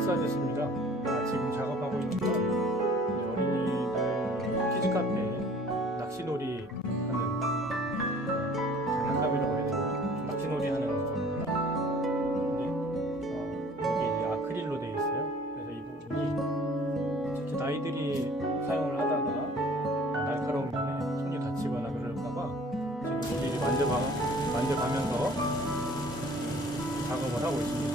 한스아저씨입니다. 지금 작업하고 있는 건 어린이들 키즈카페 낚시놀이 하는 장난감이라고 해야 되나? 낚시놀이 하는 거거든요. 근데 여기 이제 아크릴로 되어 있어요. 그래서 이 부분이 특히 아이들이 사용을 하다가 날카로운 면에 손이 다치거나 그럴까봐 지금 일일이 만져가면서 작업을 하고 있습니다.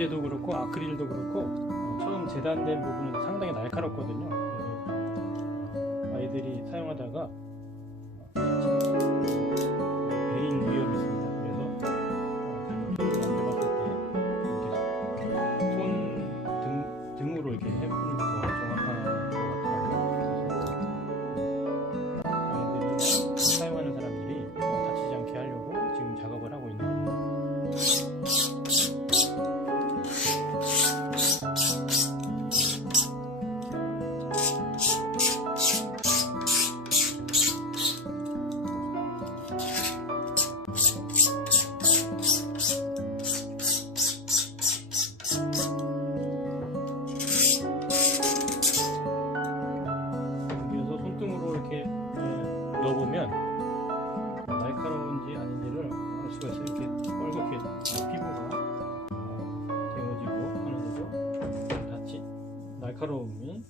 목재도 그렇고 아크릴도 그렇고 처음 재단된 부분은 상당히 날카롭거든요. 그래서 아이들이 사용하다가 베인 위험이 있습니다. 그래서 손으로 만져봤을 때 손 날카로움이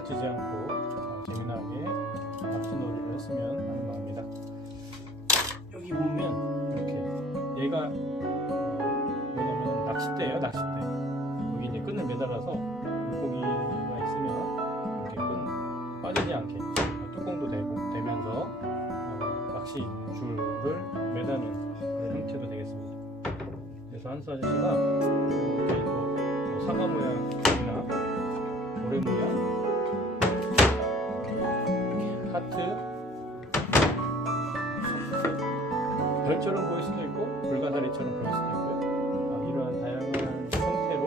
다치지 않고 재미나게 낚시놀이를 했으면 하는 마음입니다. 여기 보면 이렇게 얘가 뭐냐면 낚싯대예요. 낚싯대. 여기 이제 끈을 매달아서 물고기가 있으면 이렇게 끈 빠지지 않게 뚜껑도 되면서 낚시 줄을 매다는 그런 형태도 되겠습니다. 그래서 한스아저씨가 이렇게 뭐 사과 모양이나 모래 모양, 하트, 별처럼 보일 수도 있고 불가사리처럼 보일 수도 있고요. 이러한 다양한 형태로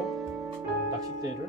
낚싯대를